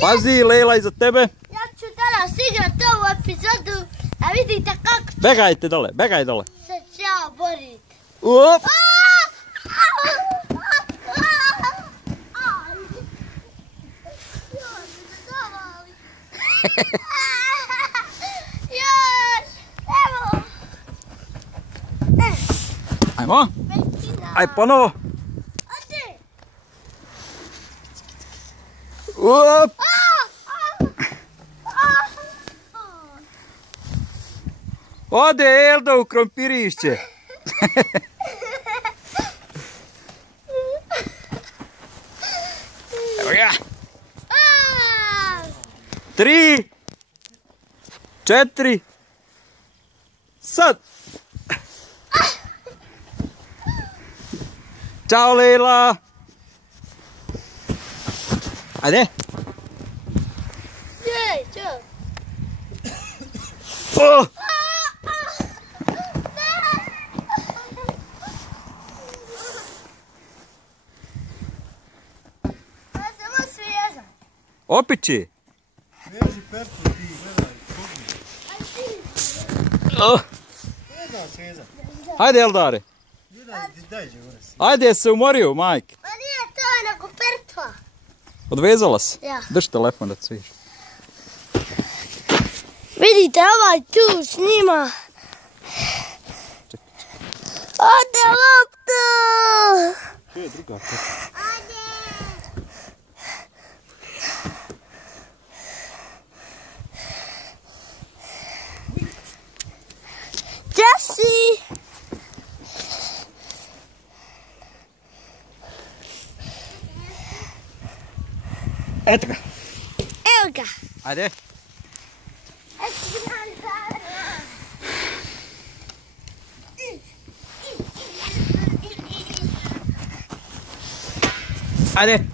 Pazi, Lejla, iza tebe. Ja ću danas igrat ovu epizodu, a vidite kako ću Begajte dole, begaj dole. se ja borit. Up! Ajmo. Aj ponovo. Up! Ode Elda u krompirišće. Evo ga. 3, 4, sad. Ćao Lejla. Ajde. Jej, čao. Oh. Opiči. Veži perku ti, gledaj, pogni. Oh. Gledaj, Seza. Hajde Eldare. Daj, gore si. Ajde, se umorio, majke. Ma nije to, nego pertva. Odvezala se? Ja. Drži telefon da cviš. Vidite, ovaj tu snima. Ode loptu! To je druga perka. Jesse! Eto ga. Evo ga. Ajde. Ajde.